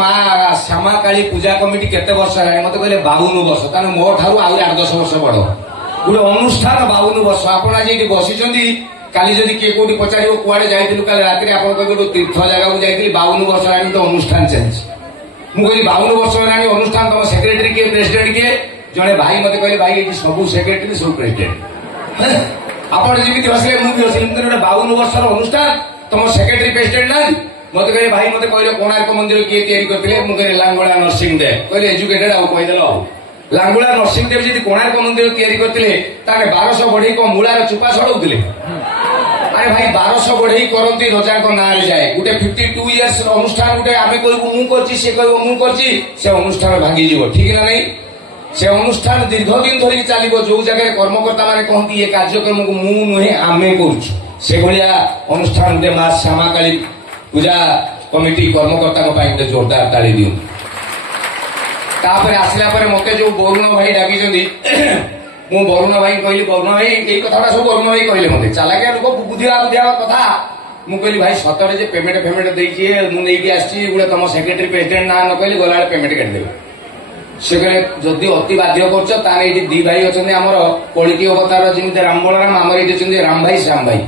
ମା ଶ୍ୟାମା କାଳୀ ପୂଜା କମିଟି କେତେ ବର୍ଷ ହେଲାଣି? ମତେ କହିଲେ 52 ବର୍ଷ। ତାହେଲେ ମୋ ଠାରୁ ଆହୁରି 8-10 ବର୍ଷ ବଡ ଗୋଟେ ଅନୁଷ୍ଠାନ। 52 ବର୍ଷ। ଆପଣ ଆଜି ଏଠି ବସିଛନ୍ତି, କାଲି ଯଦି କିଏ କୋଉଠି ପଚାରିବ କୁଆଡେ ଯାଇଥିଲୁ କାଲି ରାତିରେ, ଆପଣ କହିବେ ଗୋଟେ ତୀର୍ଥ ଜାଗାକୁ ଯାଇଥିଲି। 52 ବର୍ଷ ହେଲାଣି ତ ଅନୁଷ୍ଠାନ ଚାଲିଛି। ମୁଁ କହିଲି 52 ବର୍ଷ ହେଲାଣି ଅନୁଷ୍ଠାନ, ତମ ସେକ୍ରେଟାରୀ କିଏ, ପ୍ରେସିଡେଣ୍ଟ କିଏ? ଜଣେ ଭାଇ ମତେ କହିଲେ, ଭାଇ ଏଠି ସବୁ ସେକ୍ରେଟାରୀ ସବୁ ପ୍ରେସିଡେଣ୍ଟ। ଆପଣ ଯେମିତି ହସିଲେ ମୁଁ ବି ହସିଲି। ଗୋଟେ 52 ବର୍ଷର ଅନୁଷ୍ଠାନ, ତମ ସେକ୍ରେଟାରୀ ପ୍ରେସିଡେଣ୍ଟ ନାହାନ୍ତି? ମତେ କହିଲେ, ଭାଇ ମତେ କହିଲେ କୋଣାର୍କ ମନ୍ଦିର କିଏ ତିଆରି କରିଥିଲେ? ମୁଁ କହିଲି ଲାଙ୍ଗୁଳା ନରସିଂହ ଦେବ। କହିଲେ ଏଜୁକେଟେଡ, ଆଉ କହିଦେଲ ଆଉ। ଲାଙ୍ଗୁଳା ନରସିଂହ ଦେବ ଯଦି କୋଣାର୍କ ମନ୍ଦିର ତିଆରି କରିଥିଲେ, ତାହେଲେ 1200 ବଢେଇ କଣ ମୂଳାର ଚୁପା ଛଡଉଥିଲେ? ଆରେ ଭାଇ 1200 ବଢେଇ କରନ୍ତି ରଜାଙ୍କ ନାଁରେ ଯାଏ। ଗୋଟେ 52 ଇୟର୍ସ ଅନୁଷ୍ଠାନ, ଗୋଟେ ଆମେ କହିବୁ ମୁଁ କରିଛି, ସେ କହିବ ମୁଁ କରିଛି, ସେ ଅନୁଷ୍ଠାନ ଭାଙ୍ଗିଯିବ। ଠିକ ନା ନାଇଁ? ସେ ଅନୁଷ୍ଠାନ ଦୀର୍ଘ ଦିନ ଧରିକି ଚାଲିବ। ଯୋଉ ଜାଗାରେ କର୍ମକର୍ତ୍ତା ମାନେ କହନ୍ତି ଏ କାର୍ଯ୍ୟକ୍ରମକୁ ମୁଁ ନୁହେଁ ଆମେ କରୁଛୁ, ସେଭଳିଆ ଅନୁଷ୍ଠାନ ଗୋଟେ ମା ଶ୍ୟାମା କାଳୀ ପୂଜା କମିଟି କର୍ମକର୍ତ୍ତାଙ୍କ ପାଇଁ ଗୋଟେ ଜୋରଦାର ତାଳି ଦିଅନ୍ତୁ। ତାପରେ ଆସିଲା ପରେ ମତେ ଯୋଉ ବରୁଣ ଭାଇ ଡାକିଛନ୍ତି, ମୁଁ ବରୁଣ ଭାଇ କହିଲି, ବରୁଣ ଭାଇ ଏଇ କଥାଟା ସବୁ ବରୁଣ ଭାଇ କହିଲେ ମତେ, ଚାଲାକିଆ ଲୋକ, ବୁଝିବା କଥା। ମୁଁ କହିଲି ଭାଇ ସତରେ ଯେ ପେମେଣ୍ଟ ଦେଇଛି, ମୁଁ ନେଇକି ଆସିଛି, ଗୋଟେ ତମ ସେକ୍ରେଟାରୀ ପ୍ରେସିଡେଣ୍ଟ ନାଁ ନ କହିଲି ଗଲାବେଳେ ପେମେଣ୍ଟ କାଟିଦେବେ। ସେ କହିଲେ ଯଦି ଅତି ବାଧ୍ୟ କରୁଛ ତାହେଲେ ଏଇଠି 2 ଭାଇ ଅଛନ୍ତି ଆମର, କଳିକି ଅବତାର ଯେମିତି ରାମ ବଳରାମ, ଆମର ଏଇଠି ଅଛନ୍ତି ରାମ ଭାଇ ଶ୍ୟାମ ଭାଇ।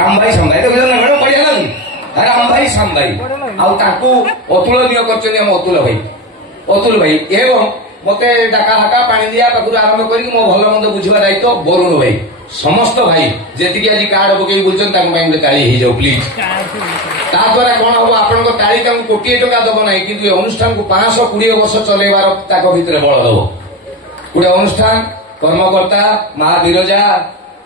ରାମ ଭାଇ ଶ୍ୟାମ ଭାଇ ମ୍ୟାଡମ ବଢିଆ ଲାଗୁନି? ରାମ ଭାଇ ଶ୍ୟାମ ଭାଇ, ଆଉ ତାଙ୍କୁ ଅତୁଳନୀୟ କରିଛନ୍ତି ଆମ ଅତୁଲ ଭାଇ। ଏବଂ ମତେ ଡାକା ହାକା ପାଣି ଦିଆ ପାଖରୁ ଆରମ୍ଭ କରିକି ମୋ ଭଲ ମନ୍ଦ ବୁଝିବା ଦାୟିତ୍ୱ ବରୁଣ ଭାଇ। ସମସ୍ତ ଭାଇ ଯେତିକି ଆଜି କାର୍ଡ ପକେଇ ବୁଲୁଛନ୍ତି ତାଙ୍କ ପାଇଁ ଗୋଟେ ତାଳି ହେଇଯାଉ ପ୍ଲିଜ। ତା ଦ୍ୱାରା କଣ ହବ? ଆପଣଙ୍କ ତାଳି ତାଙ୍କୁ କୋଟିଏ ଟଙ୍କା ଦବ ନାହିଁ, କିନ୍ତୁ ଏ ଅନୁଷ୍ଠାନକୁ 520 ବର୍ଷ ଚଲେଇବାର ତାଙ୍କ ଭିତରେ ବଳ ଦବ। ଗୋଟେ ଅନୁଷ୍ଠାନ, କର୍ମକର୍ତ୍ତା, ମା ବିରଜା,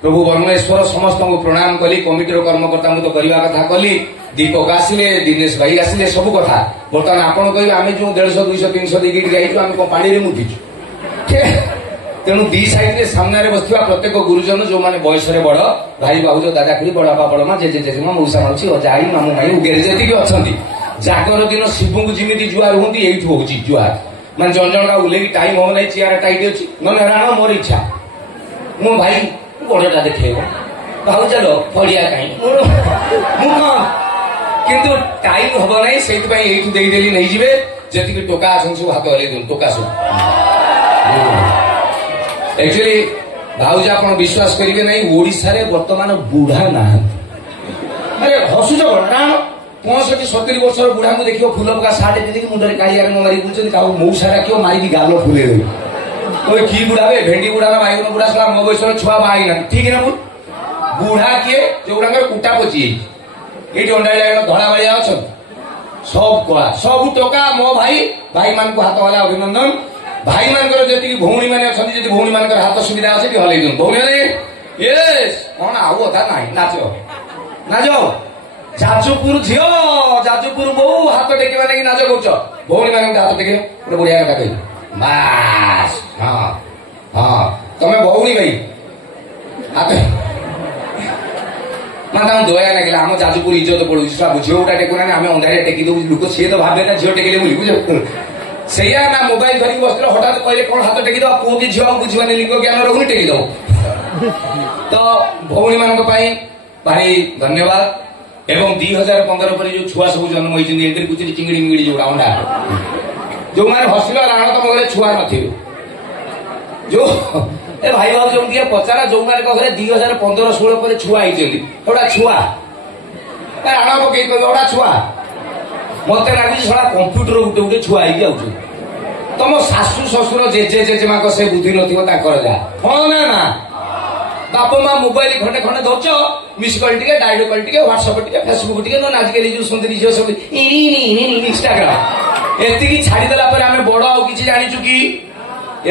ପ୍ରଭୁ ବରୁଣେଶ୍ୱର ସମସ୍ତଙ୍କୁ ପ୍ରଣାମ କଲି। କମିଟିର କର୍ମକର୍ତ୍ତାଙ୍କୁ ତ କରିବା କଥା କଲି, ଦୀପକ ଆସିଲେ, ଦିନେଶ ଭାଇ ଆସିଲେ, ସବୁ କଥା। ବର୍ତ୍ତମାନ ଆପଣ କହିବେ ଆମେ ଯୋଉ 150, 200, 300 ଦେଇକି ଯାଇଛୁ, ଆମେ କଣ ପାଣିରେ ମୁତିଛୁ? ତେଣୁ 2 ସାଇଡରେ ସାମ୍ନାରେ ବସିଥିବା ପ୍ରତ୍ୟେକ ଗୁରୁଜନ, ଯୋଉମାନେ ବୟସରେ ବଡ, ଭାଇ ଭାଉଜ, ଦାଦା ଖୁଡି, ବଡବାପା ବଡମା, ଜେଜେ ଜେଜେମା, ମଉସା ମାଉସୀ, ଅଜା ଆଈ, ମାମୁଁ ମାଇଁ, ଉଗେରେ ଯେତିକି ଅଛନ୍ତି, ଜାଗର ଦିନ ଶିବଙ୍କୁ ଯେମିତି ଜୁହାର ହୁଅନ୍ତି, ଏଇଠୁ ହଉଛି ଜୁହାର। ମାନେ ଜଣ ଜଣକା ଓହ୍ଲେଇକି ଟାଇମ ହବ ନାହିଁ, ଚିଆର ଟାଇଟ୍ ଅଛି, ନହେଲେ ରାଣ ମୋର ଇଚ୍ଛା, ମୋ ଭାଇ ବଡଟା ଦେଖେଇବ, ଭାଉଜ ଫଳିଆ କାହିଁ ମୁଁ କଣ, କିନ୍ତୁ ଟାଇମ ହବ ନାହିଁ, ସେଇଥିପାଇଁ ଏଇଠୁ ଦେଇଦେଲି ନେଇଯିବେ। ଯେତିକି ଟୋକା ଅଛନ୍ତି ସବୁ ହାତ ହଲେଇ ଦିଅନ୍ତୁ, ଟୋକା ସବୁ। ଆକ୍ଚୁଆଲି ଭାଉଜ ଆପଣ ବିଶ୍ୱାସ କରିବେ ନାହିଁ, ଓଡିଶାରେ ବର୍ତ୍ତମାନ ବୁଢା ନାହାନ୍ତି। ଆରେ ହସୁଛ କଣ? ନା 65-70 ବର୍ଷର ବୁଢାଙ୍କୁ ଦେଖିବ ଫୁଲ ପକା ସାର୍ଟ ପିନ୍ଧିକି ମୁଣ୍ଡରେ କାଳିଆରେ ମାରିକି ବୁଲୁଛନ୍ତି, କାହାକୁ ମଉସା ଡାକିବ ମାରିକି ଗାଲ ଫୁଲେଇ ଦେବେ। ওই কি বুড়াবে ভেন্ডি বুড়া না বাইগণ বুড়া সব ମୋ ବୟସର ଛୁଆ ବାହା ହେଇନାହାନ୍ତି, ଠିକ ନା ଭୁଲ? ବୁଢା କିଏ? ଯୋଉଗୁଡାଙ୍କର କୁଟା ପଚି ଯାଇଛି, ଏଇଠି ଅଣ୍ଡାଳିଆ ଧଳା ବାଳିଆ ଅଛନ୍ତି, ସବୁ କଳା, ସବୁ ଟୋକା। ମୋ ଭାଇ ମାନଙ୍କୁ ହାତ ହଲା ଅଭିନନ୍ଦନ। ଭାଇ ମାନଙ୍କର ଯେତିକି ଭଉଣୀ ମାନେ ଅଛନ୍ତି, ଯଦି ଭଉଣୀ ମାନଙ୍କର ହାତ ସୁବିଧା ଅଛି ଟିକେ ହଲେଇ ଦିଅନ୍ତୁ। ଭଉଣୀ ମାନେ କଣ ଆଉ ଅଧା ନାହିଁ, ନାଚ ଯାଜପୁର ଝିଅ, ଯାଜପୁର ବୋଉ, ହାତ ଟେକିବା ଲାଗି ନାଚ କରୁଛ। ଭଉଣୀ ମାନଙ୍କୁ ହାତ ଟେକିବ, ଗୋଟେ ବଢିଆ କଥା କହିବ, ବାସ୍ ହଁ ତମେ ଭଉଣୀ ଭାଇ ହାତ ମାନେ ତାଙ୍କୁ ଦୟା ଲାଗିଲା। ଆମ ଯାଜପୁର ଇଜ୍ଜତ ପଡୁଛି, ସବୁ ଝିଅ ଗୁଟା ଟେକୁନାହାନ୍ତି, ଆମେ ଅନ୍ଧାରିଆ ଟେକି ଦଉଛୁ, ଲୋକ ସିଏ ତ ଭାବେ ନା ଝିଅ ଟେକିଲେ ବୋଲି, ବୁଝ। ସେଇଆ ନା ମୋବାଇଲ ଧରିକି ବସିଥିଲେ, ହଠାତ୍ କହିଲେ କଣ ହାତ ଟେକିଦବା, ପୁଅ କି ଝିଅ ବୁଝିବାନି, ଲିଙ୍ଗ ଜ୍ଞାନ ରହୁନି, ଟେକିଦବ। ତ ଭଉଣୀ ମାନଙ୍କ ପାଇଁ ଭାରି ଧନ୍ୟବାଦ। ଏବଂ 2015 ପରେ ଯୋଉ ଛୁଆ ସବୁ ଜନ୍ମ ହେଇଛନ୍ତି, ଏଥିରେ କୁଚିରି ଚିଙ୍ଗିଡି ମିଙ୍ଗିଡି ଯୋଉଟା ଅଣ୍ଡା, ଯୋଉମାନେ ହସିଲା ରାଣ ତମ ଘରେ ଛୁଆ ନଥିବେ, ଯୋଉ ଏ ଭାଇ ଭାଉଜ ଟିକେ ପଚାରା, ଯୋଉମାନଙ୍କ ଘରେ 2015-16 ପରେ ଛୁଆ ହେଇଛନ୍ତି, ଗୋଟା ଛୁଆ ରାଣ ପକେଇ କହିବେ ଗୋଟା ଛୁଆ। ମତେ ଲାଗୁଛି ଶଳା କମ୍ପ୍ୟୁଟର ଗୋଟେ ଛୁଆ ହେଇକି ଯାଉଛନ୍ତି। ତମ ଶାଶୁ ଶ୍ୱଶୁର ଜେଜେ ଜେଜେମାଙ୍କ ସେ ବୁଦ୍ଧି ନଥିବ ତାଙ୍କର ଯାହା, ହଁ ନା? ବାପ ମା ମୋବାଇଲ ଖଣ୍ଡେ ଧରୁଛ, ମିସ୍ କଲ୍ ଟିକେ, ଡାଇଡ କଲ୍ ଟିକେ, ହ୍ୱାଟ୍ସଆପ ଟିକେ, ଫେସବୁକ୍ ଟିକେ, ନହେଲେ ଆଜିକାଲି ଯୋଉ ସୁନ୍ଦରୀ ଝିଅ ସବୁ ଇନଷ୍ଟାଗ୍ରାମ, ଏତିକି ଛାଡିଦେଲା ପରେ ଆମେ ବଡ ଆଉ କିଛି ଜାଣିଛୁ କି?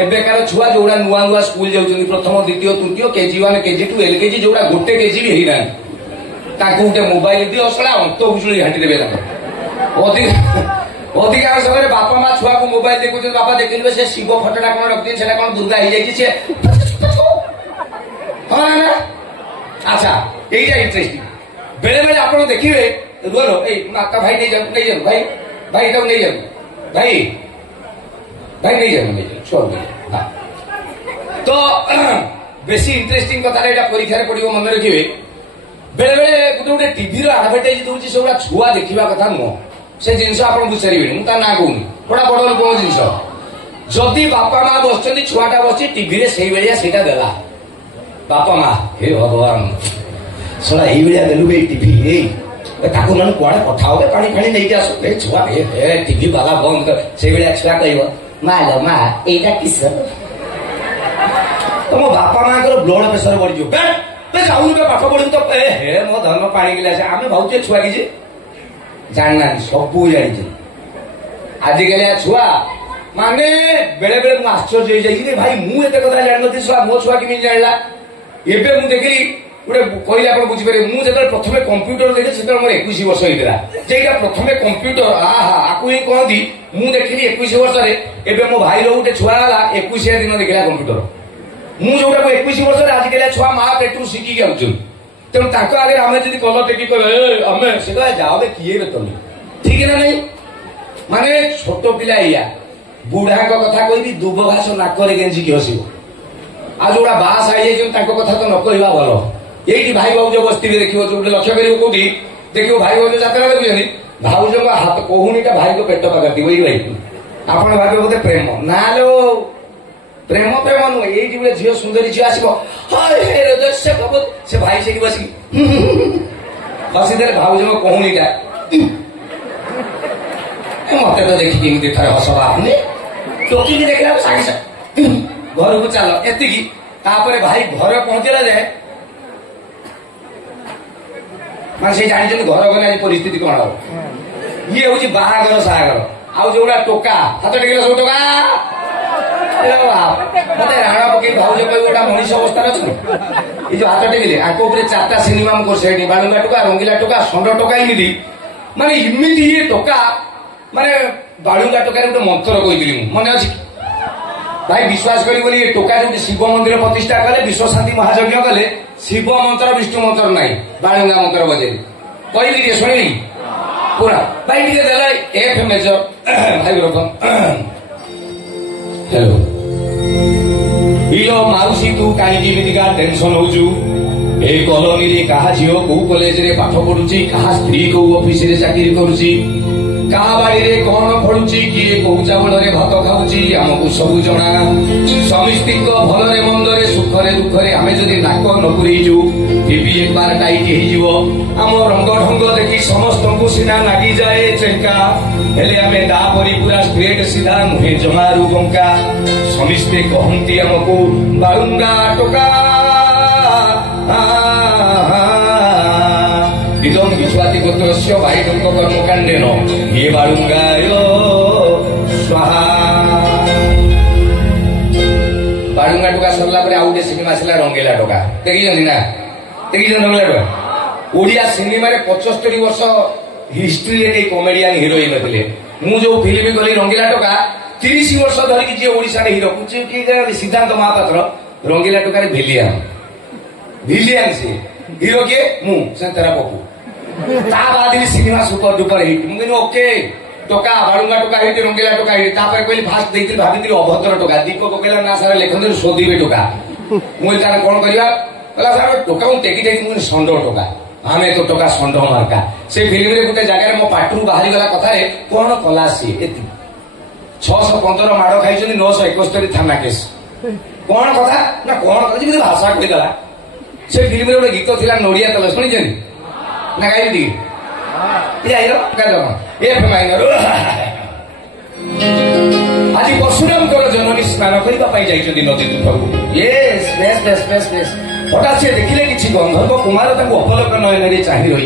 ଏବେକାର ଛୁଆ ଯୋଉଟା ନୂଆ ସ୍କୁଲ ଯାଉଛନ୍ତି, ପ୍ରଥମ, ଦ୍ୱିତୀୟ, ତୃତୀୟ, KG1, KG2, LKG, ଯୋଉଟା 1 KG ବି ହେଇନାହାନ୍ତି, ତାଙ୍କୁ ଗୋଟେ ମୋବାଇଲ ଦିଅ, ଶଳା ଅନ୍ତ ଭୁଷୁଳି ଘାଣ୍ଟି ଦେବେ। ତାଙ୍କ ଅଧିକାଂଶ ଘରେ ବାପା ମା ଛୁଆକୁ ମୋବାଇଲ ଦେଖୁଛନ୍ତି, ବାପା ଦେଖିବେ ସେ ଶିବ ଫଟୋଟା କଣ ରଖିଛନ୍ତି, ସେଟା କଣ ଦୁର୍ଗା ହେଇଯାଇଛି, ସେ ହଁ ନା? ଆଚ୍ଛା, এইটা ইন্টারেস্টিং। বেড়ে বেড়ে আপনারা দেখিবে রোল এই মাতা ভাই নেই যান ভাই ভাই এটাও নেই যান ভাই ভাই নেই যান সব তো বেশি ইন্টারেস্টিং কথাটা এটা পরীক্ষায় পড়িব মনে রাখবে। বেড়ে বেড়ে গোটে গোটে টিভির আডভার্টাইজ দଉଛି ସେଗୁଡା ଛୁଆ ଦେଖିବା କଥା ନୁହଁ। से जिनस आप बुझारे मुझे ना कहूनी थोड़ा बड़ लोक जिनस जदि बापा माँ बस छुआटा बस टीवी से भाया देला बापा माँ हे भगवान सला ये देलु टीवी ताकू मान कड़े कथा हो पानी फाणी नहीं आस छुआ टीवी बाला बंद कर से छुआ कह माँ माँ यहीटा किस तो मो बापा माँ ब्लड प्रेसर बढ़ जाऊन पाठ पढ़ी तो हे मो धर्म पानी गिलास आम भावे छुआ कि जानना सबू जानी आजिकलिया छुआ माने बेले बेले मुझे आश्चर्य हो जाए भाई मुझे कथा जान छुआ मो छुआ कि जानला एवं मुझे देखिली गोटे कहले आप बुझीपारे मुझे प्रथम कंप्यूटर देखे से मोर 21 वर्ष होता प्रथम कंप्यूटर आपको ही कहती मुझे देखिली 21 वर्ष मो भाई गोटे छुआ है 21 दिन देखला कंप्यूटर मुझे जोटा 21 वर्ष आजिकल छुआ माँ पेटू शिखिक आउन तेणु आगे आम जी कल टेक आम से जाओ किए तुम ठीक है ना नहीं माने छोट पिला या बुढ़ा कथा कह दुब घास नाक गेंजिकी हसब आ जोड़ा बास आई कथा तो न कहवा भल ये भाई भाज बस्ती देखिए जो लक्ष्य कर कौटी देखिए भाई भाज जात्रा देखुं भाज हाथ कहूनीटा भाई को पेट पकड़ती वही भाई आप भावे बोधे प्रेम ना लो प्रेम प्रेम नुहे ये गोटे झील सुंदरी झील आसो से भाई से बस हसीदे भाज कहूनीटा मत तो देखिए थे हसबा आपने टोकी देखला सागे सागे घर को चल एति भाई घर पहुंचला जाए मान से जानी घर गले परिस्थिति कौन हम ये हूँ बाहागर सागर आउ जो टोका हाथ टेक सब टोका मत राणा पकई भाज गोटा मनीष अवस्था अच्छे ये जो हाथ टेकिले आंको 4टा सिनेमा कर बालुंगा टोका रंगीला टोका षंड टोका इमिति माने इमिति ये टोका माने बालुंगा टोकार गोटे मंत्र कही मन अच्छी भाई विश्वास कर टोका जो शिव मंदिर प्रतिष्ठा कले विश्व शांति महायज्ञ कले शिव मंत्र विष्णु मंत्र नहीं बालुंगा मंत्र बजे कहली शुणी पूरा भाई टे एफ मेजर भाई हेलो इलो माउसी तू कहीं टेंशन होजु ए कॉलोनी रे कहा झील कौ कॉलेज रे पाठ पढ़ुची कहा स्त्री कौ ऑफिस रे चाकरी करुची कहा बाड़ी रे कौन फड़ुची किए कौ चावल रे भात खाऊची आमको सबू जना समिस्ती भलरे मंदरे सुखरे दुखरे आमे जदि नाक न पुरेइजु टीवी एक बार टाइट हो आम रंग ढंग देखी समस्त को सीना लगी जाए चेंका हेले आमे दा परी पूरा स्ट्रेट सीधा नुहे जमारू बंका समिस्ते कहती आमको बालुंगा टोका इदम विश्वाति गोत्रस्य भाईटंक कर्मकांडेन ये बालुंगाय स्वाहा बालुंगा टोका सरला परे आउटे सिनेमा आसला रंगीला टोका देखिछन ना देखिछन रंगीला टोका ओडिया सिनेमा रे 75 वर्ष हिस्ट्री रे कॉमेडियन हिरोइन नथिले मु जो फिल्म गली रंगीला टोका 30 वर्ष धरिक जे ओडिसा रे हिरो कुछ कि सिद्धांत महापात्र रंगीला टोका रे भिलियन से हिरो के मु सेंतरा पप्पू ता बाद सिनेमा सुपर डुपर हिट मुझे ओके टोका बालुंगा टोका हिट रंगीला टोका हिट तापर कहली फास्ट देती भाभी अभद्र टोका दीपक पकेला ना सारा लेखन शोधीबे टोका मुझे तार कौन करवा कहला सार टोका टेकी टेकी मुझे षंड टोका आमे तो टोका षंड मार्का से फिल्म रे गोटे जगह मो पाटरू बाहरी गला कथा रे कौन कला सी एति 615 माड़ खाई 971 थाना केस कौन कथा ना कौन कथा भाषा कहीदेला से फिल्म रे गोटे गीत थिला नोडिया तल शुणी ना गाई आज परशुराम जननी स्नान करने नदी तुठक हठात से देखिले कि गंधर्व कुमार अपलक नयन चाहि रही।